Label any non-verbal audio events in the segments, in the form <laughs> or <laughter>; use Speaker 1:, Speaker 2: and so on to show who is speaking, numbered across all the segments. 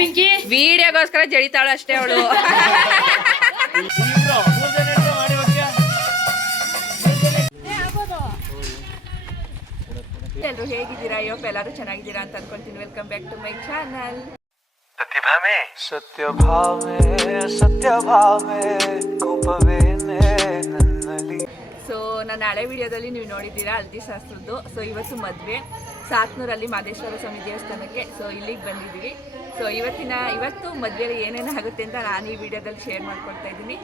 Speaker 1: ಪಿಂಕಿ?
Speaker 2: ವಿಡಿಯೋಗೋಸ್ಕರ ಜಡಿತಾಳು ಅಷ್ಟೇ ಅವಳು. ಎಲ್ಲರೂ ಹೇಗಿದ್ದೀರಾ? ಅಯ್ಯಪ್ಪ ಎಲ್ಲರೂ ಚೆನ್ನಾಗಿದ್ದೀರಾ ಅಂತ ಅನ್ಕೊಳ್ತೀನಿ
Speaker 3: welcome back to my channel ಪ್ರತಿಭಾಮೆ Satyabhama ಸತ್ಯಭಾಮೆ ಕೋಪವೇನೆ ನನ್ನಲ್ಲಿ.
Speaker 2: ಸೊ ನನ್ನ ಹಳೆ ವಿಡಿಯೋದಲ್ಲಿ ನೀವು ನೋಡಿದ್ದೀರಾ ಹಲ್ದಿ ಶಾಸ್ತ್ರದ್ದು. ಸೊ ಇವತ್ತು ಮದುವೆ. ಸಾತ್ನೂರಲ್ಲಿ ಮಾದೇಶ್ವರ ಸ್ವಾಮಿ ದೇವಸ್ಥಾನಕ್ಕೆ ಸೊ ಇಲ್ಲಿಗೆ ಬಂದಿದ್ದೀವಿ. ಸೊ ಇವತ್ತಿನ, ಇವತ್ತು ಮದುವೆಯಲ್ಲಿ ಏನೇನು ಆಗುತ್ತೆ ಅಂತ ನಾನು ಈ ವಿಡಿಯೋದಲ್ಲಿ ಶೇರ್ ಮಾಡ್ಕೊಳ್ತಾ ಇದ್ದೀನಿ.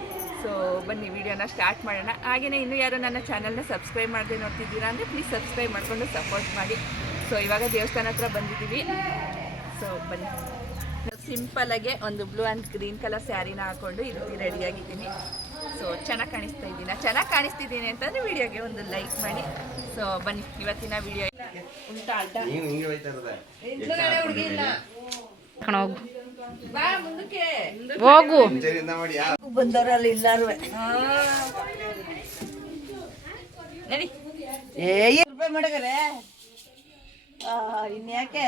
Speaker 2: ಸೊ ಬನ್ನಿ, ವಿಡಿಯೋನ ಸ್ಟಾರ್ಟ್ ಮಾಡೋಣ. ಹಾಗೆಯೇ ಇನ್ನೂ ಯಾರು ನನ್ನ ಚಾನಲ್ನ ಸಬ್ಸ್ಕ್ರೈಬ್ ಮಾಡದೆ ನೋಡ್ತಿದ್ದೀರಾ ಅಂದರೆ ಪ್ಲೀಸ್ ಸಬ್ಸ್ಕ್ರೈಬ್ ಮಾಡಿಕೊಂಡು ಸಪೋರ್ಟ್ ಮಾಡಿ. ಸೊ ಇವಾಗ ದೇವಸ್ಥಾನ ಹತ್ರ ಬಂದಿದ್ದೀವಿ. ಸೊ ಬನ್ನಿ. ಸಿಂಪಲಾಗೆ ಒಂದು ಬ್ಲೂ ಆ್ಯಂಡ್ ಗ್ರೀನ್ ಕಲರ್ ಸ್ಯಾರಿನ ಹಾಕೊಂಡು ಇಲ್ಲಿ ರೆಡಿಯಾಗಿದ್ದೀನಿ ಸೊ ಚೆನ್ನಾಗಿ ಕಾಣಿಸ್ತಾ ಇದ್ದೀನಿ. ಚೆನ್ನಾಗಿ ಕಾಣಿಸ್ತಿದ್ದೀನಿ ಅಂತಂದ್ರೆ ವಿಡಿಯೋಗೆ ಒಂದು ಲೈಕ್ ಮಾಡಿ. ಸೊ ಬನ್ನಿ ಇವತ್ತಿನ ವಿಡಿಯೋ
Speaker 1: ಹೋಗು
Speaker 4: ಬಂದವರಲ್ಲಿ ಇಲ್ಲಾರು
Speaker 2: ನಡಿ.
Speaker 4: ಏ ರೂಪಾಯಿ ಮಾಡಗರೆ ಇನ್ಯಾಕೆ.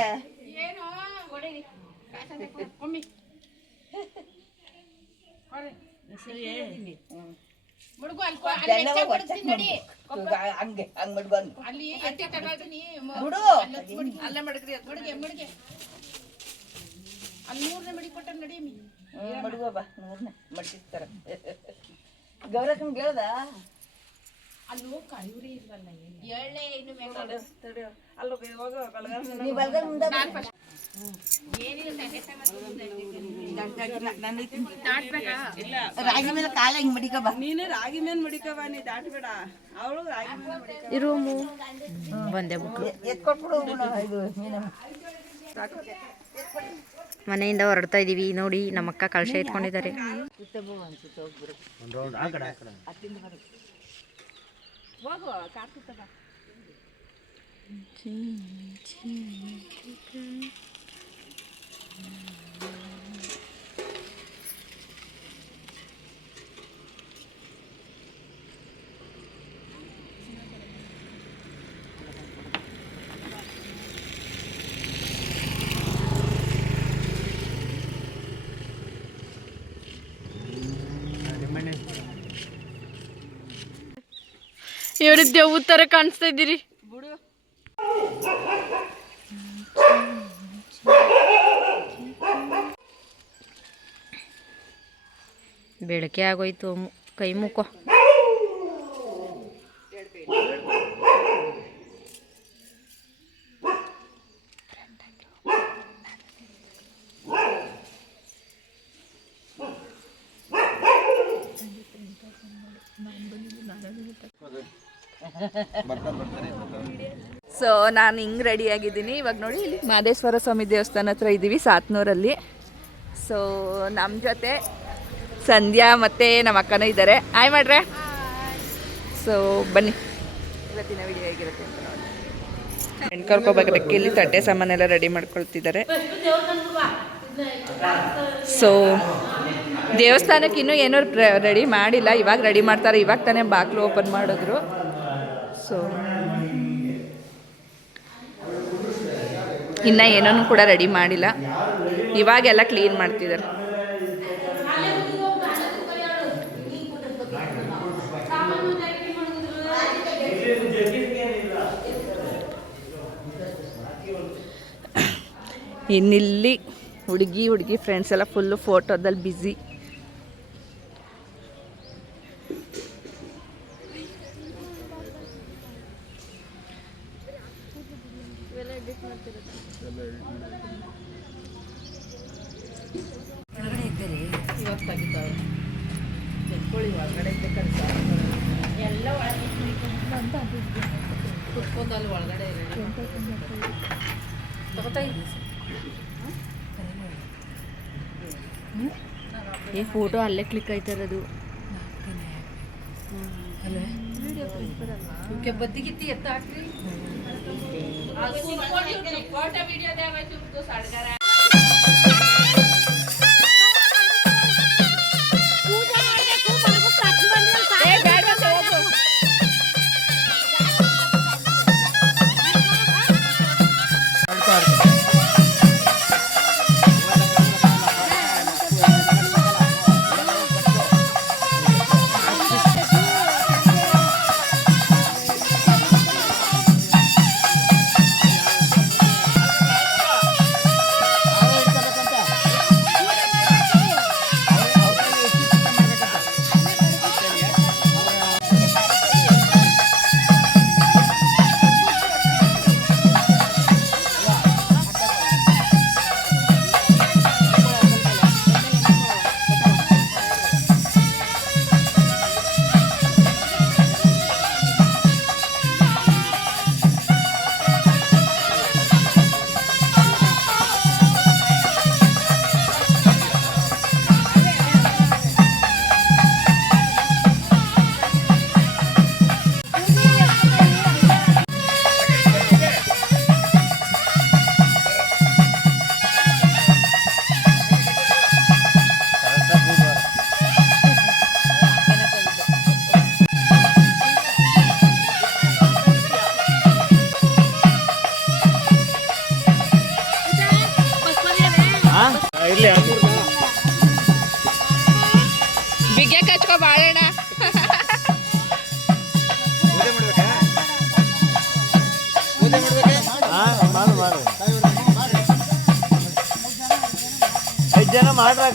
Speaker 4: ಈಗ ಹಂಗೆ ಹಂಗ್ ಅಲ್ಲಿ ಬಿಡು
Speaker 2: ಅಲ್ಲ ಮಡಗ್ರಿ ಅದು
Speaker 4: ನಡಿ ಮಡ್ಗೋ ಬಾ ನೂರ್ನೆ ಮಡ್ಸಿರ್ತಾರ ಗೌರಕ್ಕಂಗೆ ಹೇಳ್ದ ನೀ ಬಲ್ಗಲ್ ಮುಂದೆ ಬಾ. ರಾಗಿ ಮೇಲೆ ಕಾಲ ಹಿಂಗ್ ಮಡಿಕ ಬಾ.
Speaker 1: ಈ ರೂಮು. ಬಂದೆ ಬಿಟ್ರು
Speaker 4: ಎತ್ಕೊಟ್ಬಿಡು ಅವ್ನ ಇದು ಮೀನಮ್ಮ
Speaker 1: ಮನೆಯಿಂದ ಹೊರಡ್ತಾ ಇದೀವಿ. ನೋಡಿ ನಮ್ಮ ಅಕ್ಕ ಕಳಶ ಎತ್ಕೊಂಡಿದ್ದಾರೆ.
Speaker 2: ಹೋಗು ಕಾರ್ತಿಕ ಬಾ
Speaker 1: ಇವ್ರ ದೇವ್ ತರ ಕಾಣಿಸ್ತಾ ಇದ್ದೀರಿ ಬೆಳಕೆ ಆಗೋಯ್ತು ಕೈ ಮುಕ್ಕೋ
Speaker 2: ಸೊ ನಾನು ಹಿಂಗೆ ರೆಡಿ ಆಗಿದ್ದೀನಿ. ಇವಾಗ ನೋಡಿ, ಇಲ್ಲಿ ಮಾದೇಶ್ವರ ಸ್ವಾಮಿ ದೇವಸ್ಥಾನ ಹತ್ರ ಇದ್ದೀವಿ ಸಾತ್ನೂರಲ್ಲಿ. ಸೊ ನಮ್ಮ ಜೊತೆ ಸಂಧ್ಯಾ ಮತ್ತೆ ನಮ್ಮ ಅಕ್ಕನೂ ಇದ್ದಾರೆ. ಆಯ್ ಮಾಡ್ರೆ? ಸೊ ಬನ್ನಿ. ಇವತ್ತಿನ ವಿಡಿಯೋ ಹೇಗಿರುತ್ತೆ ಅಂತ ನೋಡಿ ಕರ್ಕೋಬೇಕಾದ್ರೆ ಇಲ್ಲಿ ತಟ್ಟೆ ಸಾಮಾನೆಲ್ಲ ರೆಡಿ ಮಾಡ್ಕೊಳ್ತಿದ್ದಾರೆ. ಸೊ ದೇವಸ್ಥಾನಕ್ಕೆ ಇನ್ನೂ ಏನೋ ರೆಡಿ ಮಾಡಿಲ್ಲ. ಇವಾಗ ರೆಡಿ ಮಾಡ್ತಾರೆ. ಇವಾಗ ತಾನೇ ಬಾಗಿಲು ಓಪನ್ ಮಾಡಿದ್ರು. ಸೊ ಇನ್ನೂ ಏನೂ ಕೂಡ ರೆಡಿ ಮಾಡಿಲ್ಲ. ಇವಾಗೆಲ್ಲ ಕ್ಲೀನ್ ಮಾಡ್ತಿದ್ದಾರೆ. ಇನ್ನಿಲ್ಲಿ ಹುಡುಗಿ ಹುಡುಗಿ ಫ್ರೆಂಡ್ಸ್ ಎಲ್ಲ ಫುಲ್ಲು ಫೋಟೋದಲ್ಲಿ ಬ್ಯುಸಿ
Speaker 1: ಏ ಫೋಟೋ ಅಲ್ಲೇ ಕ್ಲಿಕ್
Speaker 5: ಆಯ್ತಾರದು ಬದ್ದಿಗಿತ್ತಿ ಎತ್ತ ಹಾಕ್ರಿ.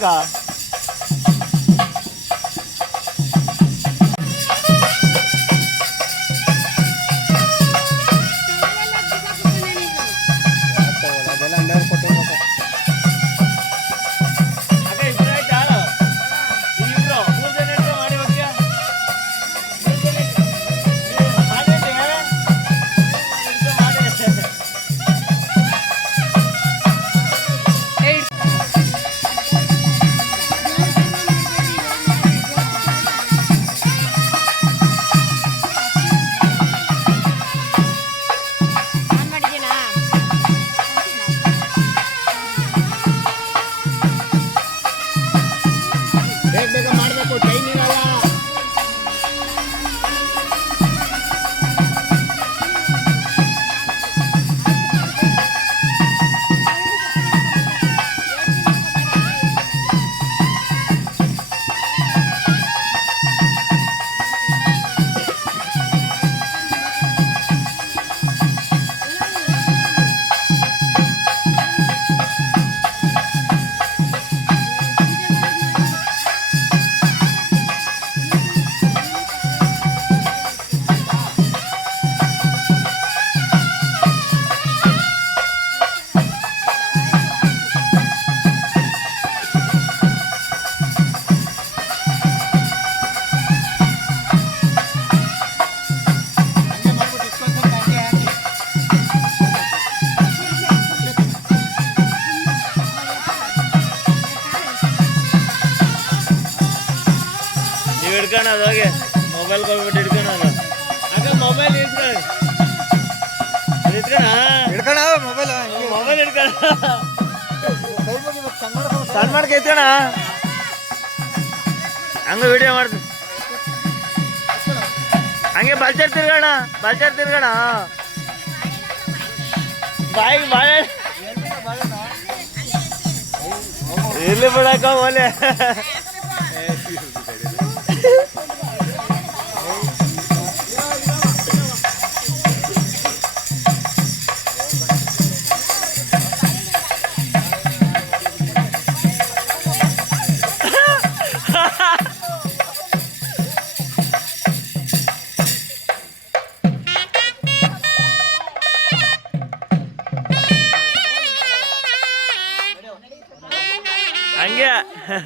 Speaker 5: talaga. ನೀವು ಹಿಡ್ಕೊಳೋದು ಹೋಗಿ ಮೊಬೈಲ್ ಕೊಟ್ಬಿಟ್ಟು ಹಿಡ್ಕೊಳೋದು ಅಕ್ಕ ಮೊಬೈಲ್ ಇಟ್ಕೊಳ್ಳಿ ಇಟ್ಕೊಣ
Speaker 6: ಹಿಡ್ಕಣ ಮೊಬೈಲ್
Speaker 5: ಮೊಬೈಲ್ ಹಿಡ್ಕೊಳ ಸಣ್ಣ ಮಾಡ್ಕೈತಣ ಹಂಗ ವಿಡಿಯೋ ಮಾಡ್ತೀನಿ ಹಂಗೆ ಬಲ್ಚರ್ ತಿರ್ಗೋಣ ಬಲ್ಚರ್ ತಿರ್ಗೋಣ ಬಾಯಿಗೆ ಬಾಳೆ ಇಲ್ಲಿ ಬಿಡಕ್ಕ ಓಲೆ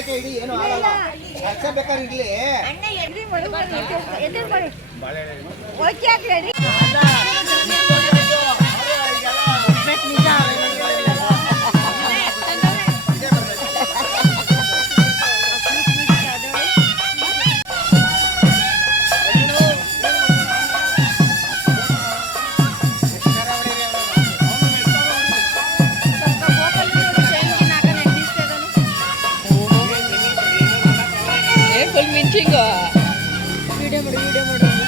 Speaker 6: ಕೆಳಗೆ ಇಡಿ ಏನು ಆಗಲ್ಲ ಅಚ್ಚ ಬೇಕಾದ್ರೆ ಇಡ್ಲಿ
Speaker 7: ಫುಲ್ ಮಿಂಚಿಂಗ್
Speaker 2: ಅಪ್ಪ,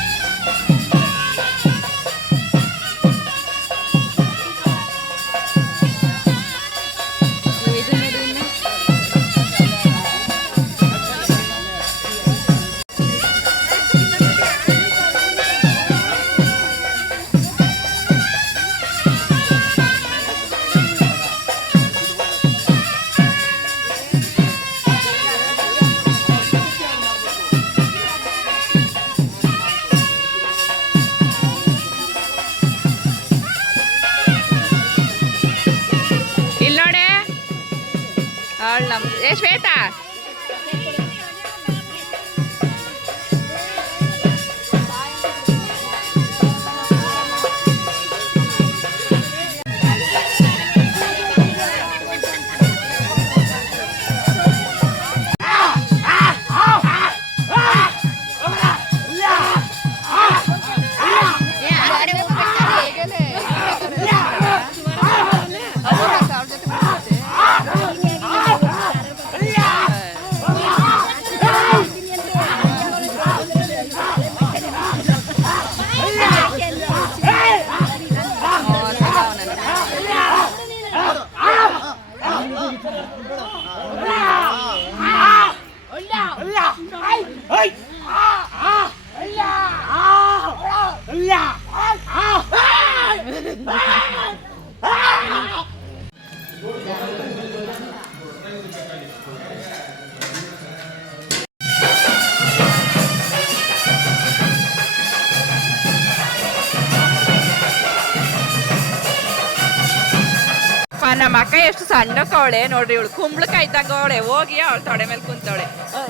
Speaker 2: ಸಣ್ಣಕ್ಕವಳೆ ನೋಡ್ರಿ ಇವಳು ಕುಂಬಳಕಾಯಿ ಇದ್ದಂಗ ಅವಳೆ, ಹೋಗಿ ಅವಳು ತೊಡೆ ಮೇಲೆ ಕುಂತವಳೆ.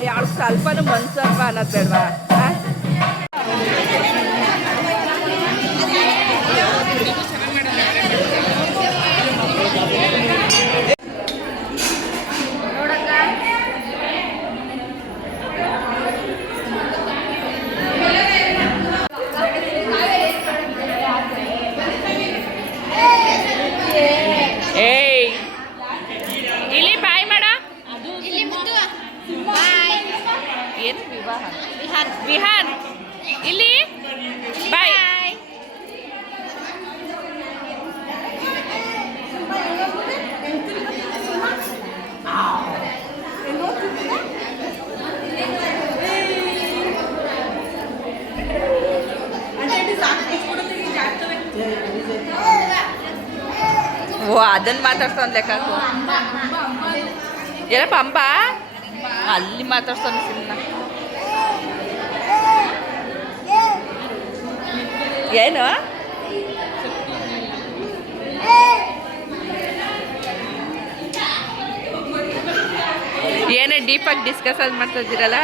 Speaker 2: ಯಾವ ಸ್ವಲ್ಪನೂ ಮನ್ಸಲ್ವಾ ಅನ್ನೋದು ಬೇಡವಾ ಏಯ್ ಇಲ್ಲಿ ಬಾಯ್ ಮಾಡ ಏನು ವಿವಾಹ ವಿಹಾನ್ ಇಲ್ಲಿ ಬಾಯ್ ಓ ಅದನ್ನ ಮಾತಾಡ್ತಾನ ಲೆಕ್ಕ ಹಾಕು. ಏನಪ್ಪ ಅಂಬ ಅಲ್ಲಿ ಮಾತಾಡ್ತಾನೆ ಸುಮ್ಮನೆ ಏನು ಏನೇ ಡೀಪಾಗಿ ಡಿಸ್ಕಸ್ ಅದು ಮಾಡ್ತಾ ಇದ್ದೀರಲ್ಲ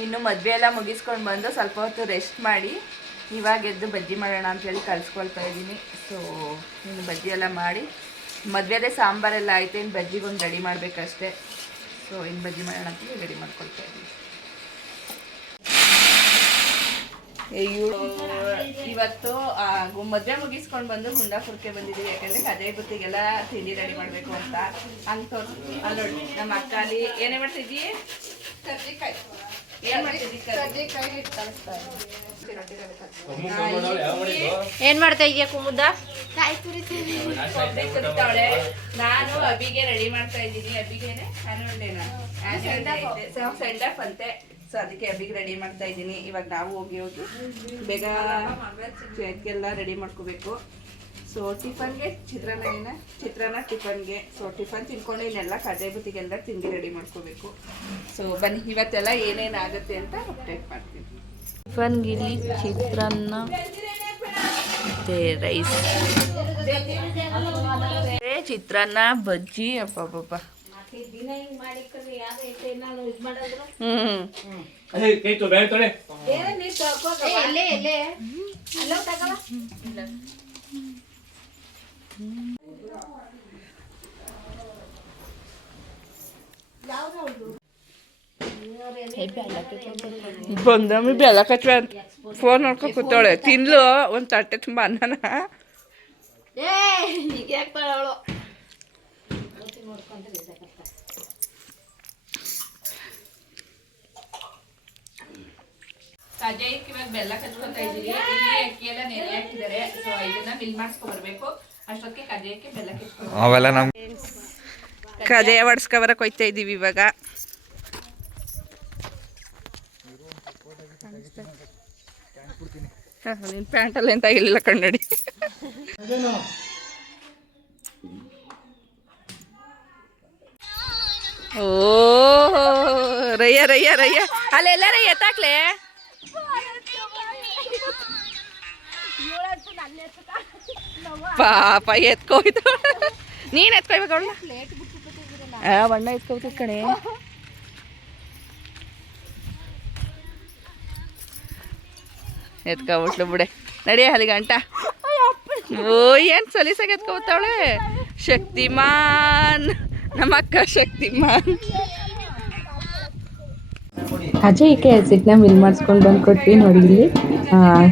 Speaker 2: ಇನ್ನು ಮದ್ವೆ ಎಲ್ಲ ಮುಗಿಸ್ಕೊಂಡು ಬಂದು ಸ್ವಲ್ಪ ಹೊತ್ತು ರೆಸ್ಟ್ ಮಾಡಿ. ಇವಾಗ ಎದ್ದು ಬಜ್ಜಿ ಮಾಡೋಣ ಅಂತೇಳಿ ಕಲಿಸ್ಕೊಳ್ತಾ ಇದ್ದೀನಿ. ಸೊ ಇನ್ನು ಬಜ್ಜಿ ಎಲ್ಲ ಮಾಡಿ. ಮದುವೆದೇ ಸಾಂಬಾರೆಲ್ಲ ಆಯಿತು. ಇನ್ನು ಬಜ್ಜಿಗೊಂದು ರೆಡಿ ಮಾಡಬೇಕಷ್ಟೇ. ಸೊ ಇನ್ನು ಬಜ್ಜಿ ಮಾಡೋಣ ಅಂತೇಳಿ ರೆಡಿ ಮಾಡ್ಕೊಳ್ತಾ ಇದ್ದೀನಿ. ಇವತ್ತು ಮದ್ವೆ ಮುಗಿಸ್ಕೊಂಡು ಬಂದು ಹುಂಡಾಪುರಕ್ಕೆ ಬಂದಿದ್ದೀವಿ. ಯಾಕಂದ್ರೆ ಅದೇ ಬುತ್ತಿಗೆಲ್ಲ ತಿಂಡಿ ರೆಡಿ ಮಾಡಬೇಕು ಅಂತ. ಅಂತ ನಮ್ಮ ಅಕ್ಕ ಅಲ್ಲಿ ಏನೇ ಮಾಡ್ತಿದ್ವಿ ಕರ್ಜಿಕಾಯಿ. ಏನ್
Speaker 1: ಮಾಡ್ತಾ ಇದೀಯ ಕುಮುದ
Speaker 2: ಕೊಬ್ಬರಿ ತುರಿತಾವಳೆ ನಾನು ಅಬಿಗೆ ರೆಡಿ ಮಾಡ್ತಾ ಇದ್ದೀನಿ ಅಬಿಗೆನೆ ಸೆಂಡ್ ಆಫ್ ಅಂತೆ ಸೊ ಅದಕ್ಕೆ ಅಬಿಗೆ ರೆಡಿ ಮಾಡ್ತಾ ಇದ್ದೀನಿ ಇವಾಗ ನಾವು ಹೋಗಿ ಹೋಗಿ ಬೇಗ ಎಲ್ಲ ರೆಡಿ ಮಾಡ್ಕೋಬೇಕು ಸೊ ಟಿಫನ್ಗೆ ಚಿತ್ರಾನ್ನ ಏನ? ಚಿತ್ರಾನ್ನ ಟಿಫನ್ಗೆ ಸೊ ಟಿಫನ್ ತಿನ್ಕೊಂಡು ಇನ್ನೆಲ್ಲ ಕಡೆ ಬುತ್ತಿಗೆಲ್ಲ ತಿಂಡಿ ರೆಡಿ ಮಾಡ್ಕೋಬೇಕು. ಸೊ ಬನ್ನಿ ಇವತ್ತೆಲ್ಲ ಏನೇನು ಆಗುತ್ತೆ ಅಂತ ಅಪ್ಡೇಟ್ ಮಾಡ್ತೀನಿ. ಟಿಫನ್ಗೆ ಇಲ್ಲಿ ಚಿತ್ರಾನ್ನ ಮತ್ತೆ ರೈಸ್ ಚಿತ್ರಾನ್ನ ಬಜ್ಜಿ
Speaker 5: ಅಪ್ಪ ತೊಳೆ
Speaker 2: ಬಂದಮ್ಮಿ ಬೆಲ್ಲ ಕಚ್ಚ ಫೋನ್ ನೋಡ್ಕೊಂಡು ಕೂತಾಳೆ ತಿನ್ಲು, ಒಂದು ತಟ್ಟೆ ತುಂಬ ಅನ್ನನ. ಬೆಲ್ಲ ಕಚ್ಕೊತಾ ಇದೀವಿ. ಅಕ್ಕಿ ಎಲ್ಲ ನೆನೆ ಹಾಕಿದ್ದಾರೆ. ಸೊ ಇದನ್ನ ಮಿಲ್ ಮಾಡಿಸ್ಕೊಂಡ್
Speaker 3: ಅವೆಲ್ಲ ನಮ್ಗೆ
Speaker 2: ಕಜೆಯ ಇದ್ದೀವಿ ಇವಾಗ. ಪ್ಯಾಂಟ್ ಪ್ಯಾಂಟಲ್ಲಿ ಎಂತ ಇಲ್ಲ ಕಣ್ಣಡಿ. ಓ ರಯ್ಯ ರಯ್ಯ ರಯ್ಯ. ಅಲ್ಲೆಲ್ಲ ರಯ್ಯ ತಾಕ್ಲೆ ಪಾಪ, ಎತ್ಕೋಯ್ತು. ನೀನ್ ಎತ್ಕೊಯ್ಬೇಕು ಅವಳ ಬಣ್ಣ ಎತ್ಕೋಯ್ತು ಕಣೆ. ಎತ್ಕೊಬಿಟ್ಲು ಬಿಡೆ. ನಡಿ ಅಲ್ಲಿ ಗಂಟ ಓ, ಏನು ಸಲೀಸಾಗಿ ಎತ್ಕೊಬತ್ತಾವಳೆ ಶಕ್ತಿಮಾನ್. ನಮ್ಮ ಅಕ್ಕ ಶಕ್ತಿಮಾನ್.
Speaker 8: ಅಜಯ್ಗೆ ಸಿಟ್ನ ಮಿಲ್ ಮಾಡಿಸ್ಕೊಂಡು ಬಂದು ಕೊಟ್ವಿ ನೋಡಿ ಇಲ್ಲಿ.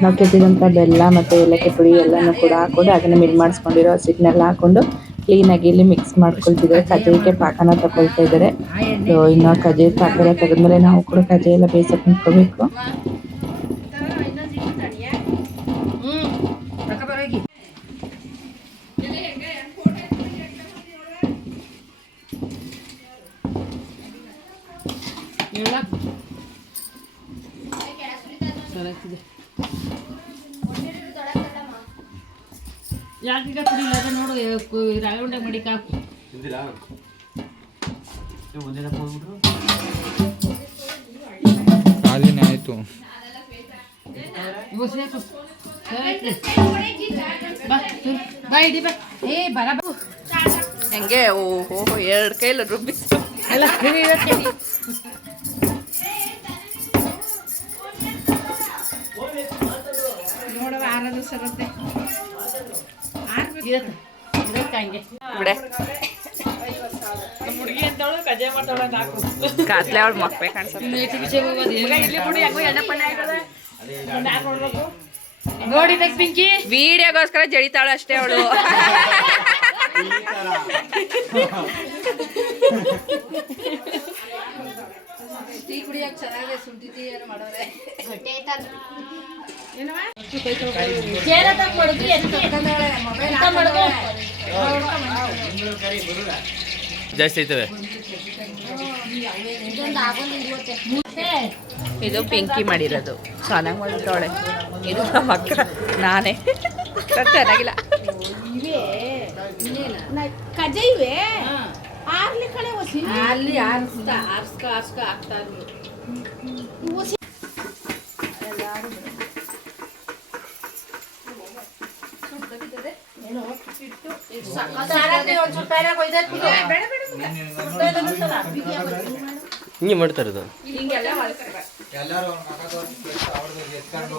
Speaker 8: ನಾವು ಕೆತ್ತಿದಂಥ ಬೆಲ್ಲ ಮತ್ತು ಏಲಕ್ಕಿ ಪುಡಿ ಎಲ್ಲನೂ ಕೂಡ ಹಾಕೊಂಡು ಅದನ್ನು ಮಿಲ್ ಮಾಡಿಸ್ಕೊಂಡಿರೋ ಸಿಟ್ನೆಲ್ಲ ಹಾಕೊಂಡು ಕ್ಲೀನಾಗಿ ಇಲ್ಲಿ ಮಿಕ್ಸ್ ಮಾಡ್ಕೊಳ್ತಿದ್ದಾರೆ. ಕಜಾಯಿಗೆ ಪಾಕನ ತಗೊಳ್ತಾ ಇದ್ದಾರೆ. ಸೊ ಇನ್ನು ಕಜೆ ಪಾಕ ಎಲ್ಲ ತೆಗೆದ್ಮೇಲೆ ನಾವು ಕೂಡ ಕಜೆ ಎಲ್ಲ ಬೇಯಿಸಕ್ಕೆ ನಿಂತ್ಕೋಬೇಕು.
Speaker 9: ಯಾಕೀಗ ಕುಡಿಲ್ಲ ಅದ ನೋಡು ರವೆ ಉಂಡೆ ಮಾಡಿ ಕಾಕು
Speaker 10: ಹಾಲಿನ ಆಯ್ತು.
Speaker 9: ಹೆಂಗೆ? ಓಹೋ ಎರಡು ಕೈಲ ಸುರ್. ಬಾ ಇಡಿ ಬಾ
Speaker 2: ಹೆಂಗೆ.
Speaker 9: ಇರತ್ತೆ. ಇರತ್ತೆ ಹಂಗೆ ನೋಡಿ ಪಿಂಕಿ
Speaker 2: ವಿಡಿಯೋಗೋಸ್ಕರ ಜಡಿತಾಳು ಅಷ್ಟೇ ಅವಳು <laughs> <laughs>
Speaker 5: ಜಾಸ್ತಿ ಐತವೆ
Speaker 2: ಇದು ಪಿಂಕಿ ಮಾಡಿರೋದು. ಚೆನ್ನಾಗಿ ಮಾಡಿರ್ತಾಳೆ ಇದು ನಮ್ಮ ಅಕ್ಕ ನಾನೇ. ಅದ್ ಒಸಿ.
Speaker 9: ಅಲ್ಲಿ ಆರಿಸ್ತಾ ಆರಿಸ್ಕ ಆರಿಸ್ಕ ಆಗ್ತಾ ಇರ್ಲಿ.
Speaker 5: ಹಿಂಗೆ ಮಾಡ್ತಾರೆ ಇದು
Speaker 11: ಎಲ್ಲರೂ ಅವ್ರದ್ದು ಎತ್ಕೊಂಡು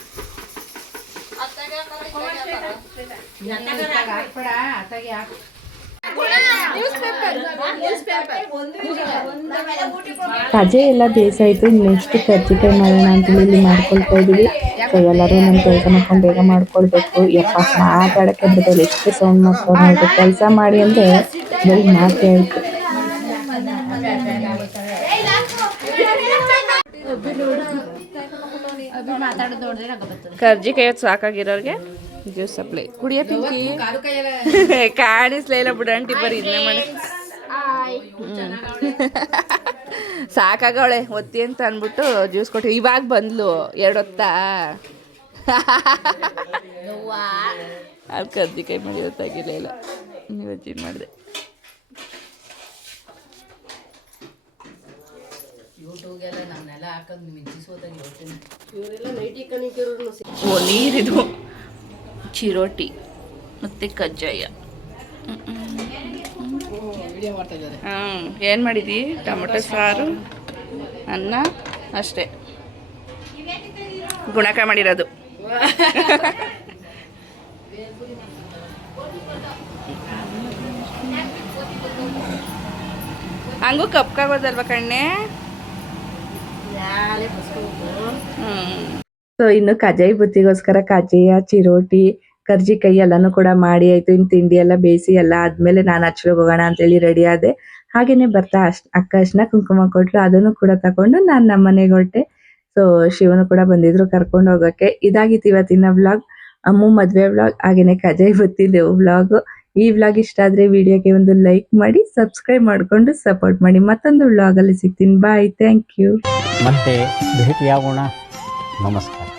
Speaker 8: ಕಜಾಯಿ ಎಲ್ಲ ಬೇಸಾಯಿತು ನೆಕ್ಸ್ಟ್ ಕರ್ಜಿಕಾಯಿ ಮಾಡೋಣ ಅಂತೇಳಿ ಇಲ್ಲಿ ಮಾಡ್ಕೊಳ್ತಾ ಇದೀವಿ ಸೊ ಎಲ್ಲರೂ ನಮ್ಮ ಕೆಲಸ ಮಾಡ್ಕೊಂಡು ಬೇಗ ಮಾಡ್ಕೊಳ್ಬೇಕು. ಯಪ್ಪ, ಮಾತಾಡಕ್ಕೆ ಬಿಡ್ತಾರೆ ಎಷ್ಟು ಸೌಂಡ್ ಮಾಡ್ಕೊಂಡು ಕೆಲಸ ಮಾಡಿ ಅಂದ್ರೆ ಬರೀ ಮಾತೇ ಆಯ್ತು
Speaker 2: ಕರ್ಜಿಕಾಯಿ ಹೊತ್ತು ಸಾಕಾಗಿರೋರಿಗೆ ಜ್ಯೂಸ್ ಸಪ್ಲೈ. ಕುಡಿಯ ಪಿಂಕಿ ಕಾಣಿಸ್ಲೇ ಇಲ್ಲ ಬಿಡ ಆಂಟಿ ಬರೀ ಇದನ್ನೇ ಮಾಡಿ. ಸಾಕಾಗವಳೆ ಒತ್ತಿ ಅಂತ ಅಂದ್ಬಿಟ್ಟು ಜ್ಯೂಸ್ ಕೊಟ್ಟು ಇವಾಗ ಬಂದ್ಲು ಎರಡು ಹೊತ್ತಾ. ಅಲ್ಲಿ ಕರ್ಜಿಕಾಯಿ ಮಾಡಿ ಹೊತ್ತಾಗಿರಲಿಲ್ಲ ಇವತ್ತಿನ ಮಾಡಿದೆ? ಓ ನೀರಿದು. ಚಿರೋಟಿ ಮತ್ತು ಕಜ್ಜಾಯ. ಹ್ಞೂ ಏನು ಮಾಡಿದಿ? ಟೊಮೊಟೊ ಸಾರು ಅನ್ನ ಅಷ್ಟೇ. ಗುಣಕ ಮಾಡಿರೋದು. ಹಂಗೂ ಕಪ್ಕಾಗೋದಲ್ವ ಕಣ್ಣೆ?
Speaker 8: ಸೊ ಇನ್ನು ಕಜಾಯಿ ಬುತ್ತಿಗೋಸ್ಕರ ಕಜಾಯ ಚಿರೋಟಿ, ಕರ್ಜಿಕಾಯಿ ಎಲ್ಲಾನು ಕೂಡ ಮಾಡಿ ಆಯ್ತು. ಇನ್ ತಿಂಡಿ ಎಲ್ಲ ಬೇಯಿಸಿ ಎಲ್ಲ ಆದ್ಮೇಲೆ ನಾನು ಹಚ್ಲಿಗೆ ಹೋಗೋಣ ಅಂತೇಳಿ ರೆಡಿ ಆದೆ. ಹಾಗೇನೆ ಬರ್ತಾ ಅಷ್ಟ ಅಕ್ಕ ಅಷ್ಟನ್ನ ಕುಂಕುಮ ಕೊಟ್ಲು. ಅದನ್ನು ಕೂಡ ತಕೊಂಡು ನಾನು ನಮ್ಮ ಮನೆಗೆ ಹೊರಟೆ. ಸೊ ಶಿವನು ಕೂಡ ಬಂದಿದ್ರು ಕರ್ಕೊಂಡು ಹೋಗೋಕೆ. ಇದಾಗಿತ್ತು ಇವತ್ತಿನ ವ್ಲಾಗ್ ಅಮ್ಮು ಮದುವೆ ವ್ಲಾಗ್ ಹಾಗೇನೆ ಕಜಾಯಿ ಬುತ್ತಿದ್ದೆವು ವ್ಲಾಗ್ ಈ ವ್ಲಾಗ್ ಇಷ್ಟ ಆದ್ರೆ ವಿಡಿಯೋಗೆ ಒಂದು ಲೈಕ್ ಮಾಡಿ ಸಬ್ಸ್ಕ್ರೈಬ್ ಮಾಡ್ಕೊಂಡು ಸಪೋರ್ಟ್ ಮಾಡಿ. ಮತ್ತೊಂದು ವ್ಲಾಗ್ ಅಲ್ಲಿ ಸಿಗ್ತೀನಿ. ಬಾಯ್ ಥ್ಯಾಂಕ್ ಯು
Speaker 10: ಮತ್ತೆ ಭೇಟಿಯಾಗೋಣ. ನಮಸ್ಕಾರ.